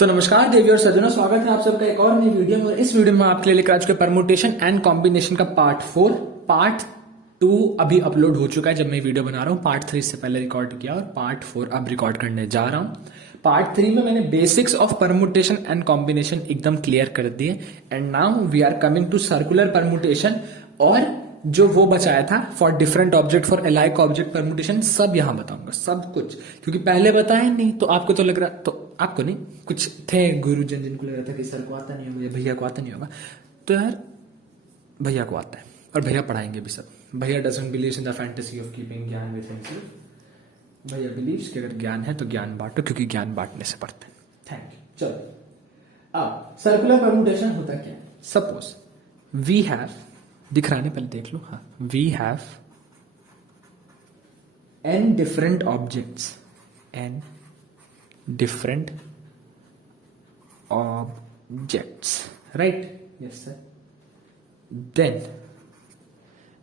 तो नमस्कार देवी और सज्जनों, स्वागत है आप सबका एक और नई वीडियो में। और इस वीडियो में आपके लिए लेकर आ चुके परमुटेशन एंड कॉम्बिनेशन का पार्ट 4। पार्ट 2 अभी अपलोड हो चुका है जब मैं वीडियो बना रहा हूँ। पार्ट 3 इससे पहले रिकॉर्ड किया और पार्ट 4 अब रिकॉर्ड करने जा रहा हूँ। पार्ट 3 में मैंने basics of permutation and combination एकदम क्लियर कर दिए and now we are coming to circular permutation. और जो वो बचाया था for different object, for alike object permutation, सब यहां बताऊंगा, सब कुछ। क्योंकि पहले बताया नहीं तो आपको तो लग रहा, तो आपको नहीं, कुछ थे गुरुजन जिनको लग रहा था कि सर को आता नहीं होगा या भैया को आता नहीं होगा। तो यार भैया को आता है और भैया पढ़ाएंगे भी सब। भैया doesn't believe in the fantasy of keeping ज्ञान विद हिमसेल्फ। भैया बिलीव्स कि अगर ज्ञान है तो ज्ञान बांटो, क्योंकि ज्ञान बांटने से बढ़ते हैं। Thank you. चलो अब सर्कुलर परमुटेशन होता क्या है। सपोज वी हैव, दिख रहा है पहले देख लो। हाँ, we have n different objects, n different objects, right? Yes sir. Then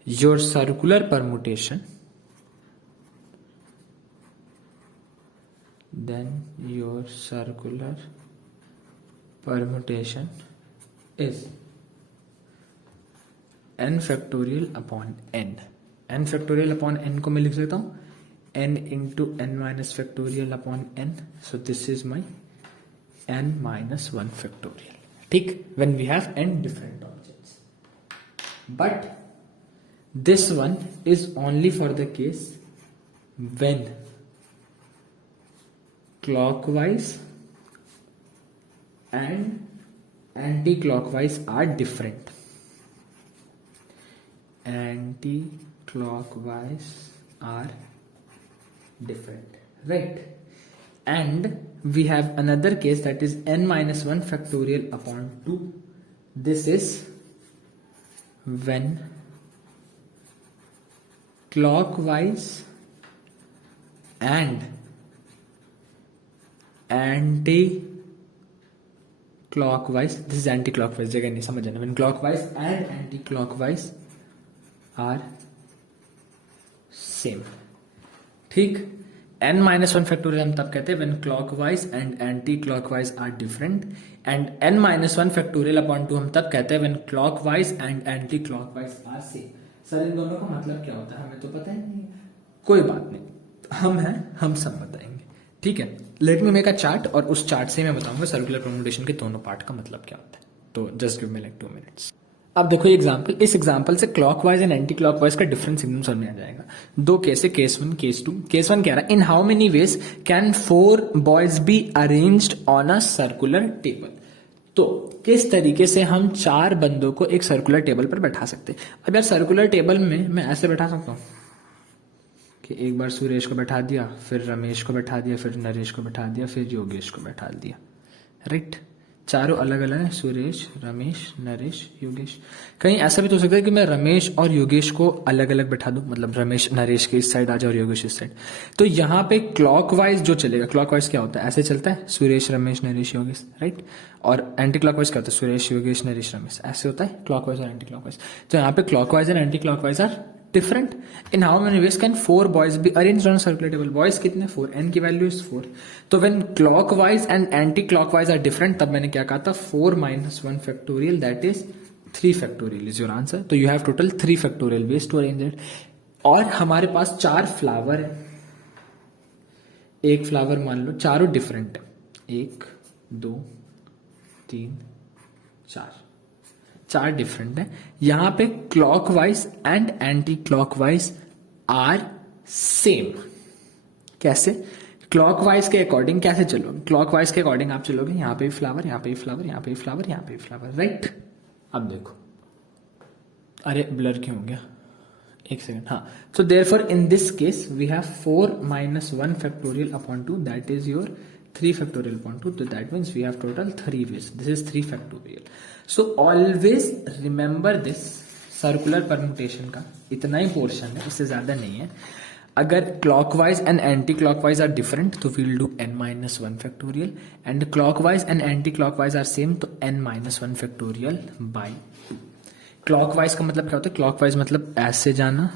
your circular permutation, is n factorial upon n। n factorial upon n को मैं लिख देता हूं n into n minus factorial upon n। so this is my n minus 1 factorial। ठीक, when we have n different objects, but this one is only for the case when clockwise and anti-clockwise are different। Anti-clockwise are different, right? And we have another case that is n minus 1 factorial upon 2। this is when clockwise and anti-clockwise, this is anti-clockwise, जगह नहीं समझ जाना। when clockwise and anti-clockwise are same. ठीक, n minus 1 factorial हम तब कहते हैं when clockwise and anti clockwise are different, and n minus 1 factorial upon 2 हम तब कहते हैं when clockwise and anti clockwise are same। Sir इन दोनों का मतलब क्या होता है हमें तो पता ही नहीं है। कोई बात नहीं, हम हैं, हम सब बताएंगे। ठीक है, let me make a chart और उस चार्ट से मैं बताऊंगा सर्कुलर परमुटेशन के दोनों पार्ट का मतलब क्या होता है। तो just give me like 2 minutes. अब देखो एग्जाम्पल, इस एग्जाम्पल से क्लॉकवाइज एंड एंटी क्लॉकवाइज का डिफरेंस एकदम समझ में आ जाएगा। दो केस है, केस 1 केस 2। केस 1 कह रहा है in how many ways can 4 boys be arranged on a circular table. तो किस तरीके से हम 4 बंदों को एक सर्कुलर टेबल पर बैठा सकते हैं। अब यार सर्कुलर टेबल में मैं ऐसे बैठा सकता हूँ कि एक बार सुरेश को बैठा दिया, फिर रमेश को बैठा दिया, फिर नरेश को बैठा दिया, फिर योगेश को बैठा दिया, राइट? चारों अलग अलग है, सुरेश, रमेश, नरेश, योगेश। कहीं ऐसा भी तो हो सकता है कि मैं रमेश और योगेश को अलग अलग बैठा दूं, मतलब रमेश नरेश के इस साइड आ जाए और योगेश इस साइड। तो यहाँ पे क्लॉकवाइज जो चलेगा, क्लॉकवाइज क्या होता है, ऐसे चलता है सुरेश रमेश नरेश योगेश, राइट? और एंटी क्लॉकवाइज क्या होता है, सुरेश योगेश नरेश रमेश, ऐसे होता है क्लॉकवाइज और एंटी क्लॉकवाइज। तो यहाँ पे clockwise and anti clockwise are different। in how many ways can 4 boys be arranged on a circular table। boys कितने, 4, n की वैल्यू is 4। तो when clockwise and anti-clockwise are different, तब मैंने क्या कहा था, 4 minus 1 factorial, that is 3 factorial is your answer। तो you have total 3 factorial ways to arrange it। और हमारे पास 4 फ्लावर है, एक फ्लावर मान लो, चारों डिफरेंट है, 1 2 3 4 डिफरेंट है। यहां पे clockwise and anti clockwise are same. कैसे? क्लॉकवाइज के अकॉर्डिंग कैसे चलोगे, क्लॉकवाइज के अकॉर्डिंग आप चलोगे, यहां पे भी फ्लावर, यहां पे भी फ्लावर, यहां पे भी फ्लावर, यहां पे भी फ्लावर, राइट? अब देखो, अरे ब्लर क्यों हो गया, एक सेकेंड। हाँ, so therefore in this case we have 4 minus 1 factorial upon 2, that is your 3 factorial upon 2। तो that means we have total 3 ways, this is 3 factorial। so always remember this, circular permutation का इतना ही portion है, इससे ज्यादा नहीं है। अगर clockwise and anti clockwise are different तो we'll do n minus 1 factorial, and clockwise and anti clockwise are same तो n minus 1 factorial by 2। Clockwise का मतलब क्या होता है, क्लॉकवाइज मतलब ऐसे जाना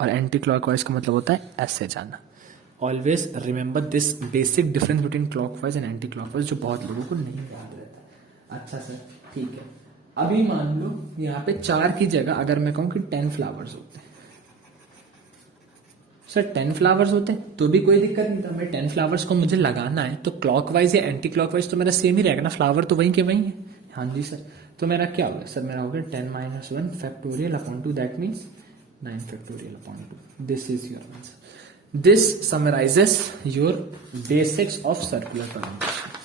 और एंटी क्लॉकवाइज का मतलब होता है ऐसे जाना। Always remember this basic difference between clockwise and anti clockwise, जो बहुत लोगों को नहीं याद रहता। अच्छा सर, ठीक है। अभी मान लो यहाँ पे 4 की जगह अगर मैं कहूँ कि 10 फ्लावर्स होते हैं, सर 10 फ्लावर्स होते हैं तो भी कोई दिक्कत नहीं था। मैं 10 फ्लावर्स को मुझे लगाना है तो क्लॉकवाइज या एंटी क्लॉकवाइज तो मेरा सेम ही रहेगा ना, फ्लावर तो वहीं के वहीं है। हाँ जी सर, तो मेरा क्या होगा सर, मेरा होगा 10 - 1 factorial upon 2, that means 9 factorial upon 2। This is your answer. This summarises your basics of circular permutation.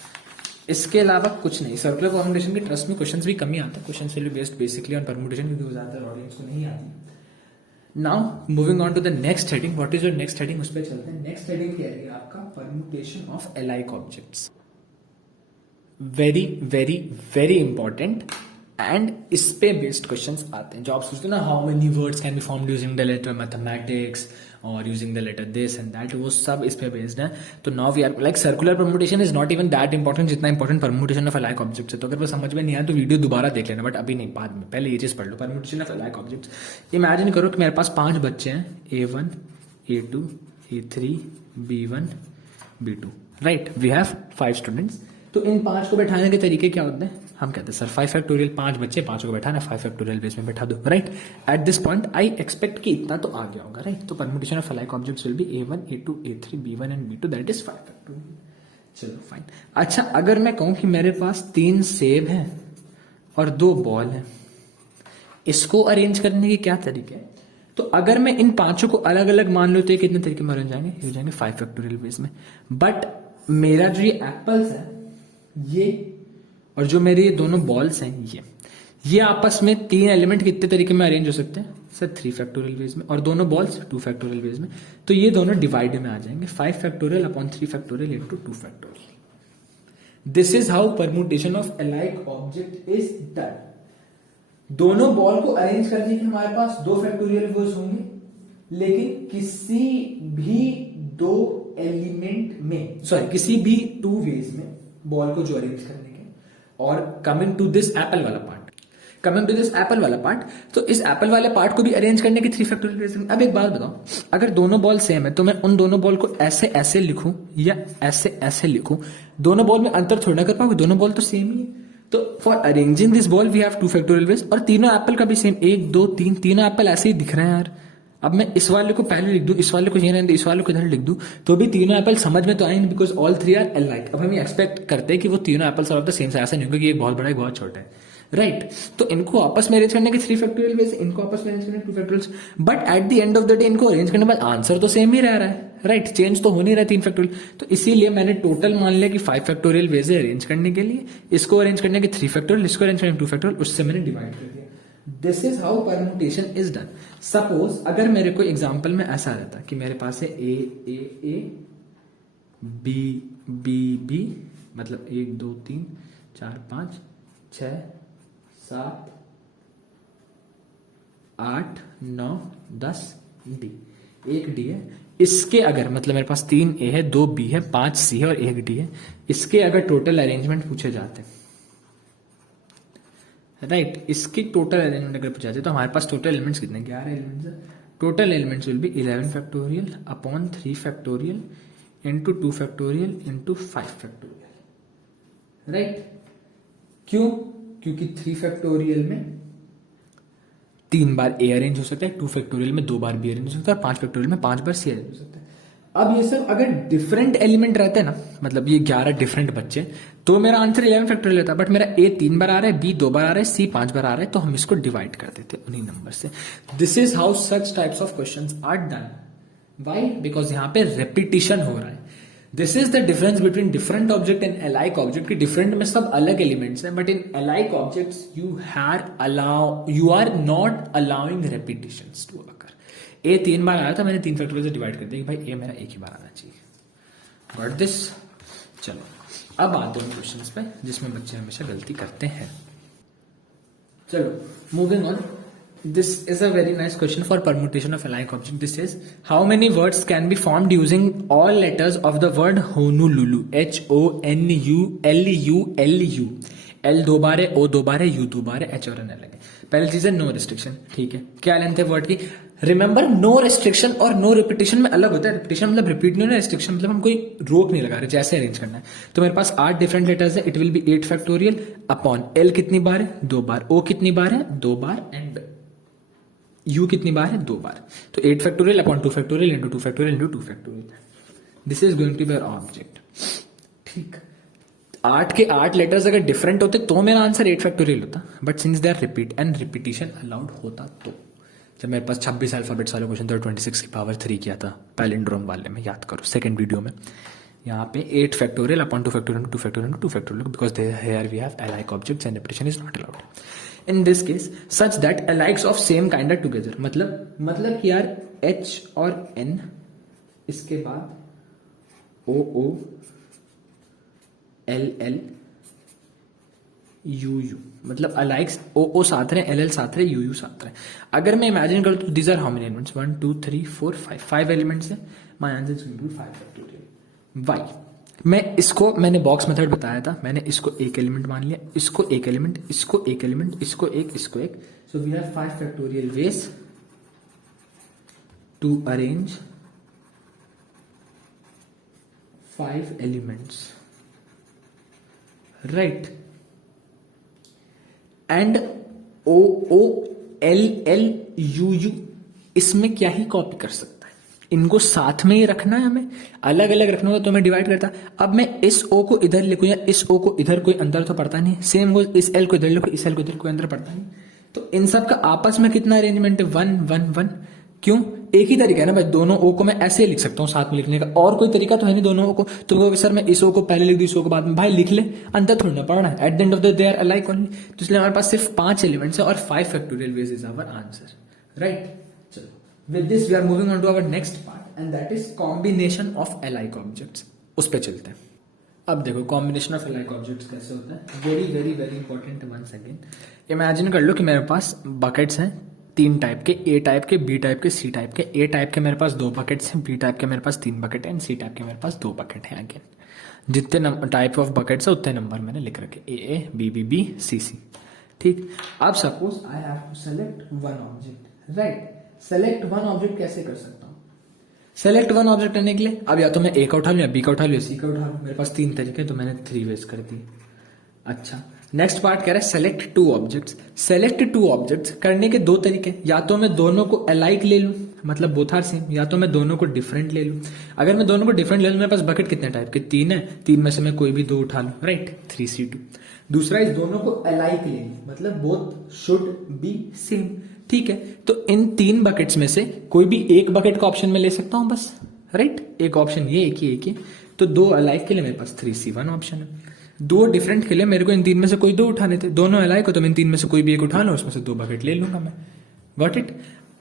इसके अलावा कुछ नहीं। सर्कुलर परम्यूटेशन की ट्रस्ट में क्वेश्चंस भी कम ही आते हैं, questions will be based basically on permutation, क्योंकि वो ज्यादातर ऑडियंस को नहीं आती। Now moving on to the next heading, what is your next heading, उस पर चलते हैं। नेक्स्ट हेडिंग क्या है आपका, permutation of alike objects. Very very very important and इस पे बेस्ड क्वेश्चंस आते हैं। जो आप सोचते हैं ना, how many words can be formed using the letter mathematics और using the letter this and that, वो सब इस पे बेस्ड है। तो now we are like circular permutation is not even that important जितना important permutation of alike objects है। तो अगर वो समझ में नहीं आया तो वीडियो दोबारा देख लेना, बट अभी नहीं, बाद में। पहले ये चीज पढ़ लो, permutation of alike objects. Imagine करो कि मेरे पास 5 बच्चे हैं, A1 A2 A3 B1 B2, right. We have 5 students. तो इन 5 को बैठाने के तरीके क्या होते हैं, हम कहते हैं सर 5 फैक्टोरियल, 5 बच्चे 5 को बैठाना, 5 फैक्टोरियल बेस में बैठा दो, right. At this point I expect कि इतना तो आ गया होगा, राइट। तो permutation of alike objects will be A1 A2 A3 B1 and B2, that is 5 factorial. चलो फाइन। अच्छा, अगर मैं कहूं कि मेरे पास 3 सेब हैं और 2 बॉल हैं, इसको अरेंज करने के क्या तरीके हैं? तो अगर मैं इन 5 को अलग अलग मान लो तो ये कितने तरीके में अरेंज जाएंगे, ये हो जाएंगे 5 फैक्टोरियल बेस में। बट मेरा जो ये एप्पल्स है ये, और जो मेरे ये दोनों बॉल्स हैं ये आपस में 3 एलिमेंट कितने तरीके में अरेंज हो सकते हैं सर, 3 फैक्टोरियल बेस में, और दोनों बॉल्स 2 फैक्टोरियल बेस में। तो ये दोनों डिवाइड में आ जाएंगे, 5 factorial upon 3 factorial into 2 factorial. This is how permutation of iliac object is done. दोनों बॉल को अरेंज करने के हमारे पास 2 फैक्टोरियल वेज होंगे, लेकिन किसी भी 2 एलिमेंट में, सॉरी किसी भी 2 वेज में बॉल को जो अरेंज करने के। और कमिंग टू दिस एप्पल वाला पार्ट, तो इस एप्पल वाले पार्ट को भी अरेंज करने की 3 फैक्टोरियल वेज। अब एक बात बताओ, अगर दोनों बॉल सेम है तो मैं उन दोनों बॉल को ऐसे ऐसे लिखूं या ऐसे ऐसे लिखूं, दोनों बॉल में अंतर थोड़ा ना कर पाऊंगा, दोनों बॉल तो सेम ही है। तो for arranging this ball we have 2 factorial ways, और तीनों एप्पल का भी सेम, 1 2 3 तीनों एप्पल ऐसे ही दिख रहे हैं यार। अब मैं इस वाले को पहले लिख दूं, इस वाले को ये रहने दे, इस वाले को इधर लिख दूं, तो भी तीनों एप्पल समझ में तो आएंगे, बिकॉज ऑल 3 आर अलाइक। अब हम एक्सपेक्ट करते हैं कि वो तीनों apples are of the same size, ऐसा नहीं होगा कि एक बहुत बड़ा एक बहुत छोटा है, राइट। तो इनको आपस में अरेंज करने के 3 फैक्टोरियल वेज, इनको आपस में अरेंज करने के 2 factorial, but at the end of the day इनको अरेंज करने के बाद आंसर तो सेम ही रह रहा है, राइट। चेंज तो हो नहीं रहा 3 फैक्टोरियल। तो इसीलिए मैंने टोटल मान लिया कि 5 फैक्टोरियल वेज है अरेंज करने के लिए, इसको अरेंज करने के 3 फैक्टोरियल, इसको अरेंज करने के 2 फैक्टोरियल, उससे मैंने डिवाइड कर दिया। This is how permutation is done. Suppose अगर मेरे को एग्जाम्पल में ऐसा रहता कि मेरे पास है A B, मतलब 1 2 3 4 5 6 7 8 9 10 D, 1 D है। इसके अगर मतलब मेरे पास 3 A है, 2 B है, 5 C है और 1 D है, इसके अगर टोटल अरेंजमेंट पूछे जाते हैं, राइट, इसकी टोटल अरेंजमेंट अगर पूछा जाए तो हमारे पास टोटल एलिमेंट्स कितने, 11 एलिमेंट्स है। Total elements will be 11 factorial upon 3 factorial into 2 factorial into 5 factorial, right. क्यों? क्योंकि 3 फैक्टोरियल में 3 बार A अरेंज हो सकता है, 2 फैक्टोरियल में 2 बार B अरेंज हो सकता है, और 5 फैक्टोरियल में 5 बार C अरेंज हो सकता है। अब ये सब अगर डिफरेंट एलिमेंट रहते हैं ना, मतलब ये 11 डिफरेंट बच्चे, तो मेरा आंसर 11 फैक्टोरियल होता है। बट मेरा A 3 बार आ रहा है, B 2 बार आ रहा है, C 5 बार आ रहा है, तो हम इसको डिवाइड कर देते हैं उन्हीं नंबर से। This is how such types of questions are done. Why? Because यहाँ पे रेपिटिशन हो रहा है। This is the difference between different object and alike object. की डिफरेंट में सब अलग एलिमेंट्स हैं, but in alike objects you are not allowing repetitions to occur. A 3 बार आया था, मैंने 3 फैक्टोरियल से डिवाइड कर दिया कि भाई A मेरा एक ही बार आना चाहिए। Got this? चलो अब आते हैं क्वेश्चंस पे जिसमें बच्चे हमेशा गलती करते हैं। चलो moving on, this is a very nice question for permutation of alike object. This is how many words can be formed using all letters of the word Honolulu, HONULULU। L 2 बार है, O 2 बार है, U 2 बार है, H और N अलग है। पहली चीज है नो रिस्ट्रिक्शन, ठीक है। क्या लेंथ है वर्ड की? रिमेंबर नो रेस्ट्रिक्शन और नो रिपीटिशन में अलग होता है। रिपीटिशन मतलब रिपीट नहीं होना, रेस्ट्रिक्शन मतलब हम कोई रोक नहीं लगा रहे, जैसे अरेंज करना है। तो मेरे पास 8 डिफरेंट लेटर्स है, it will be 8 factorial upon L कितनी बार है 2 बार, ओ कितनी बार है 2 बार, एंड यू कितनी बार है 2 बार। तो 8 factorial upon 2 factorial into 2 factorial into 2 factorial, this is going to be our object. ठीक, 8 के 8 लेटर्स अगर डिफरेंट होते तो मेरा आंसर 8 फैक्टोरियल होता, but since they are repeat and repetition allowed होता, तो जब मेरे पास 26 अल्फाबेट्स वाले क्वेश्चन तो 26 की पावर 3 किया था पैलिंड्रोम वाले में, याद करो सेकंड वीडियो में। यहाँ पे 8 factorial upon 2 factorial 2 factorial 2 factorial, because here we have alike objects and repetition is not allowed in this case such that alikes of same kind are together। मतलब कि यार H और N, इसके बाद O O L L U U, मतलब अलाइक्स O O साथ रहे, L L साथ रहे, U U साथ रहे। अगर मैं इमेजिन करूँ तो these are how many elements 1 2 3 4 5 elements है, my answer is going to be 5 factorial. Why, मैं इसको मैंने बॉक्स मेथड बताया था, मैंने इसको एक एलिमेंट मान लिया, इसको एक एलिमेंट, इसको एक एलिमेंट, इसको एक, इसको एक। So we have 5 factorial ways to arrange 5 elements, right. And O O L L U U, इसमें क्या ही कॉपी कर सकता है, इनको साथ में ही रखना है, हमें अलग अलग रखना होगा तो मैं डिवाइड करता। अब मैं इस O को इधर लिखूं या इस O को इधर, कोई अंदर तो पड़ता नहीं, सेम को इस L को इधर लिखूं, इस L को इधर, कोई अंदर पड़ता नहीं। तो इन सब का आपस में कितना अरेंजमेंट है 1 1 1, क्यों? एक ही तरीका है ना भाई, दोनों ओ को मैं ऐसे लिख सकता हूँ साथ में लिखने का, और कोई तरीका तो है नहीं दोनों को। तो वो सर मैं इस ओ को पहले लिख दूं, इस ओ को बाद में, भाई लिख ले, अंतर थोड़ी ना पड़ना है, at the end of the they are alike only. तो इसलिए हमारे पास सिर्फ 5 एलिमेंट्स है और 5 factorial ways is our answer, right. चलो with this we are moving on to our next part and that is combination of alike objects, उस पर चलते हैं। अब देखो कॉम्बिनेशन ऑफ अलाइक ऑब्जेक्ट्स कैसे होता है, very very very important. Once again imagine कर लो कि मेरे पास बकेट्स हैं 3 टाइप के, ए टाइप के, बी टाइप के, सी टाइप के। ए टाइप के मेरे पास 2 बकेट्स हैं, बी टाइप के मेरे पास 3 बकेट हैं, सी टाइप के मेरे पास 2 बकेट हैं। अगेन जितने टाइप ऑफ बकेट्स है उतने नंबर मैंने लिख रखे, A B B B C C. ठीक, अब suppose I have to select one object, right. Select one object कैसे कर सकता हूँ? सेलेक्ट वन ऑब्जेक्ट करने के लिए अब या तो मैं ए का उठा लूँ, या बी का उठा लूँ, या सी का उठा लूँ। मेरे पास 3 तरीके, तो मैंने 3 वेज कर दी। अच्छा, नेक्स्ट पार्ट कह रहा है सेलेक्ट 2 ऑब्जेक्ट्स। सेलेक्ट 2 ऑब्जेक्ट्स करने के 2 तरीके, या तो मैं दोनों को अलाइक ले लूं, मतलब बोथ आर सेम, या तो मैं दोनों को डिफरेंट ले लूं। अगर मैं दोनों को डिफरेंट ले लूं, मेरे पास बकेट कितने टाइप के 3 है, 3 में से मैं कोई भी 2 उठा लूं, राइट, 3C2। दूसरा इस दोनों को अलाइक ले लूं, मतलब बोथ शुड बी सेम। ठीक है, तो इन 3 बकेट्स में से कोई भी एक बकेट का ऑप्शन में ले सकता हूं बस, राइट। एक ऑप्शन ये, एक ही। तो 2 अलाइक के लिए मेरे पास 3C1 ऑप्शन है। 2 डिफरेंट के लिए मेरे को इन 3 में से कोई 2 उठाने थे, दोनों अलाइक हो तो मैं इन 3 में से कोई भी एक उठा लूं, उसमें से 2 बकेट ले लूंगा मैं। Got it.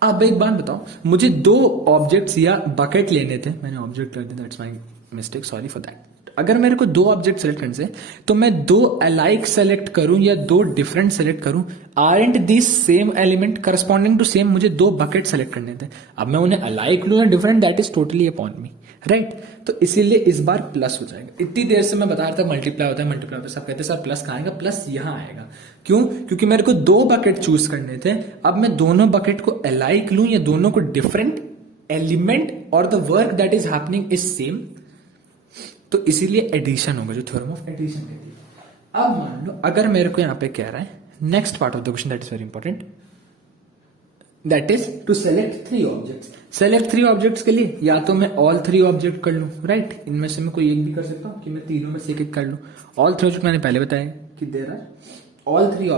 अब एक बात बताओ, मुझे 2 ऑब्जेक्ट्स या बकेट लेने थे, मैंने ऑब्जेक्ट कर दिया, that's my mistake, sorry for that. अगर मेरे को 2 ऑब्जेक्ट सेलेक्ट करने से, तो मैं 2 अलाइक सेलेक्ट करूं या 2 डिफरेंट सेलेक्ट करूं, aren't this same element corresponding to same, मुझे 2 बकेट सेलेक्ट करने थे। अब मैं उन्हें अलाइक लूं या different, that is totally upon me, right. तो इसीलिए इस बार प्लस हो जाएगा। इतनी देर से मैं बता रहा था मल्टीप्लाई होता है, सब कहते हैं सर प्लस कहाँ आएगा, प्लस यहाँ आएगा। क्यों? क्योंकि मेरे को 2 बकेट चूज करने थे। अब मैं दोनों बकेट को अलाइक लूं या दोनों को डिफरेंट, एलिमेंट और the work that is happening is same, तो इसीलिए एडिशन होगा, जो थ्योरम ऑफ एडिशन कहती है। अब मान लो अगर मेरे को यहां पे कह रहा है next part of the question that is very important, that is to select 3 objects. Select 3 objects के लिए या तो मैं ऑल 3 ऑब्जेक्ट कर लूं, राइट, इनमें से मैं कोई एक भी कर सकता हूं कि मैं तीनों में से एक कर लूं। ऑल 3 ऑब्जेक्ट मैंने पहले बताया कि देयर आर ऑल 3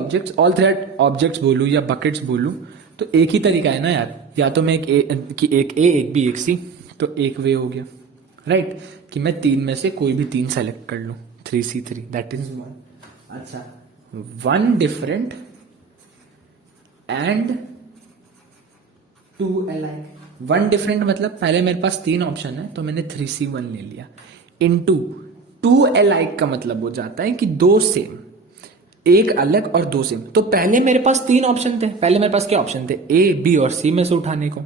ऑब्जेक्ट्स बोलूं या बकेट्स बोलूं, तो एक ही तरीका है ना यार, या तो मैं एक ए एक बी एक सी, तो एक वे हो गया, राइट, कि मैं 3 में से कोई भी 3 सेलेक्ट कर लूं, 3C3, दैट इज 1। अच्छा, 1 डिफरेंट एंड 2 अलाइक। 1 डिफरेंट मतलब पहले मेरे पास 3 ऑप्शन है, तो मैंने 3C1 ले लिया, इनटू 2 अलाइक का मतलब हो जाता है कि 2 सेम, एक अलग और 2 सेम। तो पहले मेरे पास 3 ऑप्शन थे, पहले मेरे पास क्या ऑप्शन थे, ए बी और सी में से उठाने को।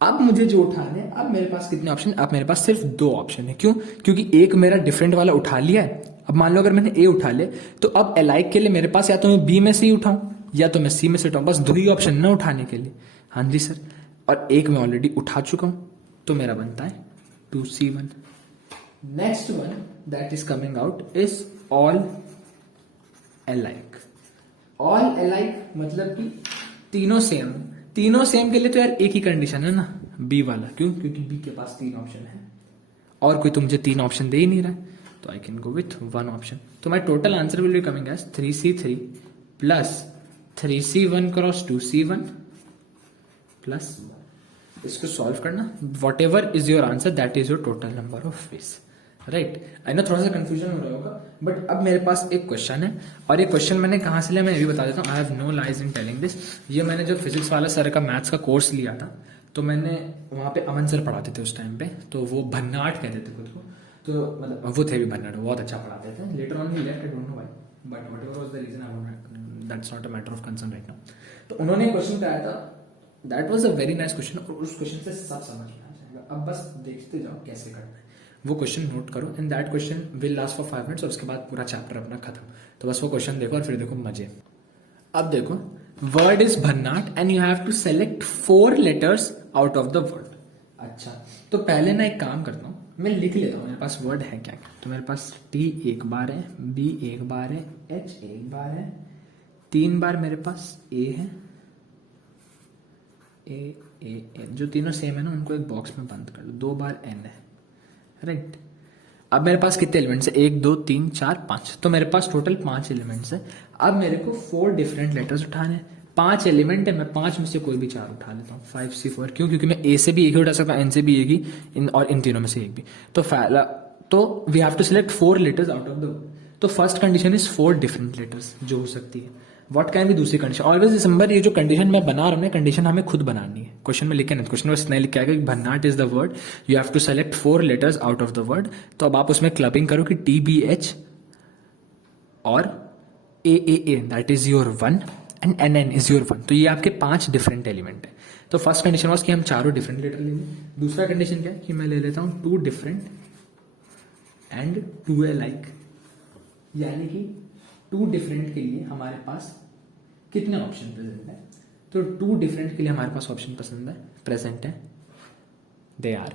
अब मुझे जो उठाने, अब मेरे पास कितने ऑप्शन, अब मेरे पास सिर्फ 2 ऑप्शन है। क्यों? क्योंकि एक मेरा डिफरेंट वाला उठा लिया है। अब मान लो अगर मैंने ए उठा ले, तो अब अलाइक के लिए मेरे पास या तो मैं बी में से ही उठाऊं या तो मैं सी में से उठाऊं, बस 2 ही ऑप्शन ना उठाने के लिए। हाँ जी सर। और एक मैं ऑलरेडी उठा चुका हूं, तो मेरा बनता है 2c1। Next one that is coming out is all alike. All alike मतलब कि तीनों सेम। तीनों सेम के लिए तो यार एक ही कंडीशन है ना, बी वाला। क्यों? क्योंकि बी के पास 3 ऑप्शन है और कोई तो मुझे 3 ऑप्शन दे ही नहीं रहा है, तो I can go with 1 option. तो my total answer will be coming as 3c3 plus 3c1 cross 2c1 plus, इसको सॉल्व करना, whatever is your answer that is your total number of ways. Right, I know थोड़ा सा confusion हो रहा होगा, but अब मेरे पास एक क्वेश्चन है, और ये क्वेश्चन मैंने कहाँ से लिया मैं ये भी बता देता हूँ। I have no lies in telling this. ये मैंने जब फिजिक्स वाला सर का मैथ्स का कोर्स लिया था, तो मैंने वहाँ पे अमन सर पढ़ाते थे उस टाइम पे, तो वो भन्नाट कहते थे खुद को, तो मतलब वो थे भी भन्नाट, बहुत अच्छा पढ़ाते थे। Later on he left, I don't know why, but whatever was the reason, I don't, that's not a matter of concern right now. तो उन्होंने एक क्वेश्चन कराया था, that was a very nice question, और उस क्वेश्चन से सब समझ में आ जाएगा। अब बस देखते जाओ कैसे करना है, वो क्वेश्चन नोट करो, and that question will last for 5 minutes, और उसके बाद पूरा चैप्टर अपना खत्म। तो बस वो क्वेश्चन देखो और फिर देखो मजे। अब देखो, वर्ड इज भन्नाट and you have to select 4 letters out of the word. अच्छा, तो पहले ना एक काम करता हूँ, मैं लिख लेता हूँ मेरे पास वर्ड है क्या क्या। तो मेरे पास T एक बार है, B एक बार है, H एक बार है, 3 बार मेरे पास A है, ए। जो तीनों सेम है ना, उनको एक बॉक्स में बंद कर लो। 2 बार N है, राइट। अब मेरे पास कितने एलिमेंट्स है? 1 2 3 4 5, तो मेरे पास टोटल 5 एलिमेंट्स है। अब मेरे को 4 डिफरेंट लेटर्स उठाने हैं। 5 एलिमेंट है, मैं 5 में से कोई भी 4 उठा लेता हूँ। 5C4, क्यों? क्योंकि मैं A से भी एक ही उठा सकता हूँ, N से भी एक ही, और इन तीनों में से एक भी। तो we have to select 4 letters out of the. तो first condition is 4 different letters जो हो सकती है। व्हाट कैन बी दूसरी कंडीशन? ऑलवेज रिमेंबर, ये जो कंडीशन मैं बना रहा हूँ, कंडीशन हमें खुद बनानी है। क्वेश्चन में लिखे नहीं, क्वेश्चन बस नहीं लिखा है कि भन्नाट is the word, you have to select 4 letters out of the word. तो अब आप उसमें क्लबिंग करो कि TBH और AAA that is your 1 and NN is your 1। तो ये आपके 5 डिफरेंट एलिमेंट है। तो फर्स्ट कंडीशन वाज कि हम चारों डिफरेंट लेटर ले लें। दूसरा कंडीशन क्या है कि मैं ले लेता हूँ 2 डिफरेंट एंड 2 अलाइक, यानी कि 2 डिफरेंट के लिए हमारे पास कितने ऑप्शन प्रेजेंट है? तो 2 डिफरेंट के लिए हमारे पास ऑप्शन प्रेजेंट है, they are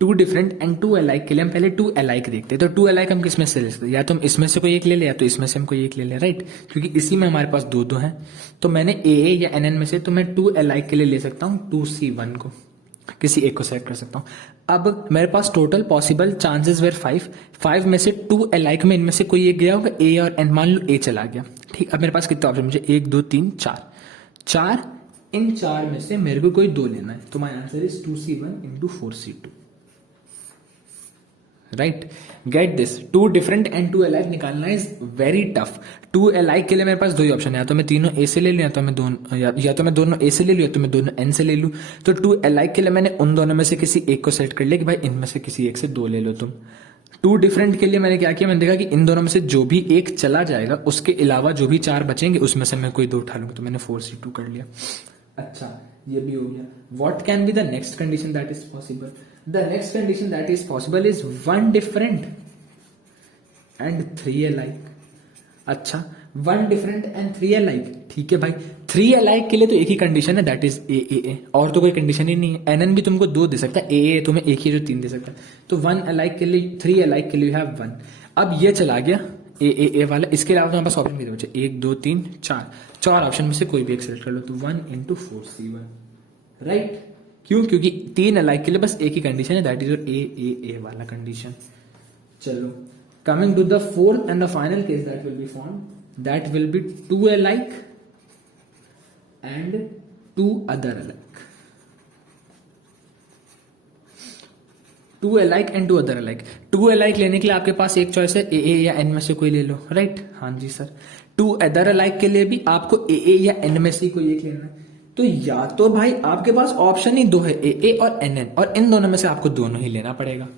2 different and 2 alike के लिए हम पहले 2 अलाइक देखते हैं। तो 2 अलाइक हम किसमें से ले सकते हैं? या तो हम इसमें से कोई एक ले ले, या तो इसमें से हम कोई एक ले ले, राइट। क्योंकि इसी में हमारे पास 2 हैं, तो मैंने AA या NN में से, तो मैं 2 अलाइक के लिए ले सकता हूँ 2C1 को, किसी एक को सेलेक्ट कर सकता हूँ। अब मेरे पास टोटल पॉसिबल चांसेस वेर 5 में से 2 अलाइक में इनमें से कोई एक गया होगा, A और N। मान लो A चला गया, ठीक। अब मेरे पास कितने ऑप्शन? मुझे 1 2 3 4, इन 4 में से मेरे को कोई 2 लेना है। तो my answer is 2C1 into 4C2, right. Get this, 2 different and 2 alike निकालना इज वेरी टफ। 2 अलाइक के लिए मेरे पास 2 ही ऑप्शन है, या तो मैं तीनों A से ले लूं, या तो मैं दोनों A से ले लूं, या तो मैं दोनों N से ले लूं। तो 2 अलाइक के लिए मैंने उन दोनों में से किसी एक को सेलेक्ट कर लिया कि भाई इनमें से किसी एक से 2 ले लो तुम। 2 डिफरेंट के लिए मैंने क्या किया, मैंने देखा कि इन दोनों में से जो भी एक चला जाएगा, उसके अलावा जो भी 4 बचेंगे उसमें से मैं कोई 2 उठा लूंगा। तो मैंने 4C2 कर लिया। अच्छा, ये भी हो गया। What can be the next condition that is possible? The next condition that is possible is 1 different and 3 alike. अच्छा, 1 डिफरेंट एंड 3 अलाइक, ठीक है भाई। 3 अलाइक के लिए तो एक ही कंडीशन है, दैट इज AAA, और तो कोई कंडीशन ही नहीं है। NN भी तुमको 2 दे सकता है, AA तुम्हें एक ही जो 3 दे सकता है। तो 1 अलाइक के लिए, 3 अलाइक के लिए यू हैव 1। अब ये चला गया AAA वाला। इसके अलावा तुम्हारे पास ऑप्शन कितने बचे? 1 2 3 4 ऑप्शन में से कोई भी एक सेलेक्ट कर लो। तो 1 इंटू 4C1, राइट। क्यों? क्योंकि 3 अलाइक के लिए बस एक ही कंडीशन है, दैट इज योर AAA वाला कंडीशन। चलो, coming to the fourth and the final case that will be form, that will be 2 alike and 2 other alike. 2 alike and 2 other alike. 2 alike लेने के लिए आपके पास एक चॉइस है, AA या N में से कोई ले लो, राइट। हाँ जी सर। 2 अदर अलाइक के लिए भी आपको AA या N में से कोई एक लेना है। तो या तो भाई आपके पास ऑप्शन ही 2 है, AA और NN, और इन दोनों में से आपको दोनों ही लेना पड़ेगा।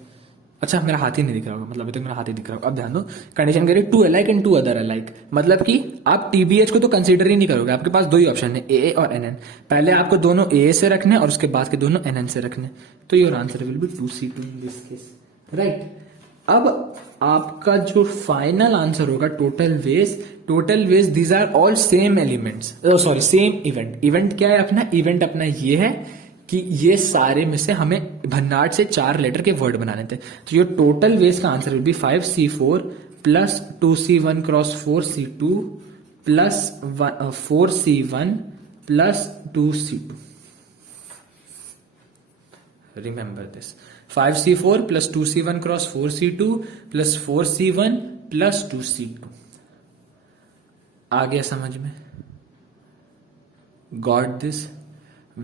अच्छा, मेरा हाथ ही नहीं दिख रहा होगा, मतलब अभी तक मेरा हाथ ही दिख रहा होगा। अब ध्यान दो, कंडीशन करिए 2 अलाइक एंड 2 अदर अलाइक, मतलब कि आप TBH को तो कंसीडर ही नहीं करोगे। आपके पास 2 ही ऑप्शन है, AA और NN। पहले आपको दोनों AA से रखने और उसके बाद के दोनों NN से रखने। तो your answer will be 2C2 in this case, right. अब आपका जो फाइनल आंसर होगा, total ways these are all same elements, sorry same event. Event क्या है अपना? इवेंट अपना ये है कि ये सारे में से हमें भन्नाट से 4 लेटर के वर्ड बनाने थे। तो ये टोटल वेज का answer will B 5C4 plus 2C1 cross 4C2 plus 4C1 plus 2C2। Remember this, 5C4 plus 2C1 cross 4C2 plus 4C1 plus 2C2। आ गया समझ में? Got this?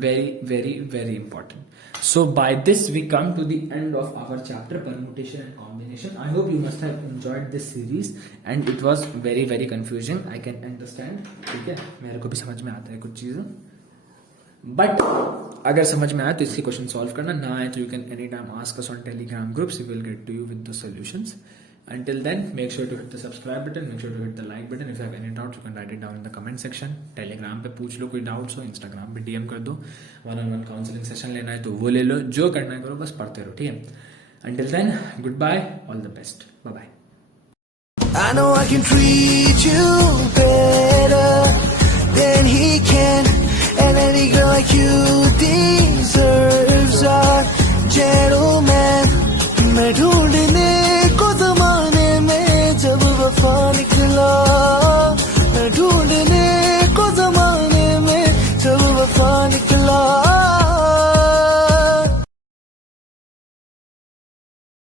Very, very, very important. So by this we come to the end of our chapter permutation and combination. I hope you must have enjoyed this series and it was very, very confusing. I can understand. ठीक है, मेरे को भी समझ में आता है कुछ चीजें, बट अगर समझ में आया तो इसके क्वेश्चन सॉल्व करना, ना आए तो you can any time ask us on Telegram groups, we will get to you with the solutions. Until then, make sure to hit the subscribe button, make sure to hit the like button. If you have any doubts, you can write it down in the comment section. Telegram पे पूछ लो कोई doubts हो, Instagram पे DM कर दो. 1-on-1 counseling session लेना है तो वो ले लो, जो करना है करो, बस पढ़ते रहो, ठीक है? Until then, goodbye, all the best, bye bye. I know I can treat you better than he can, and any girl like you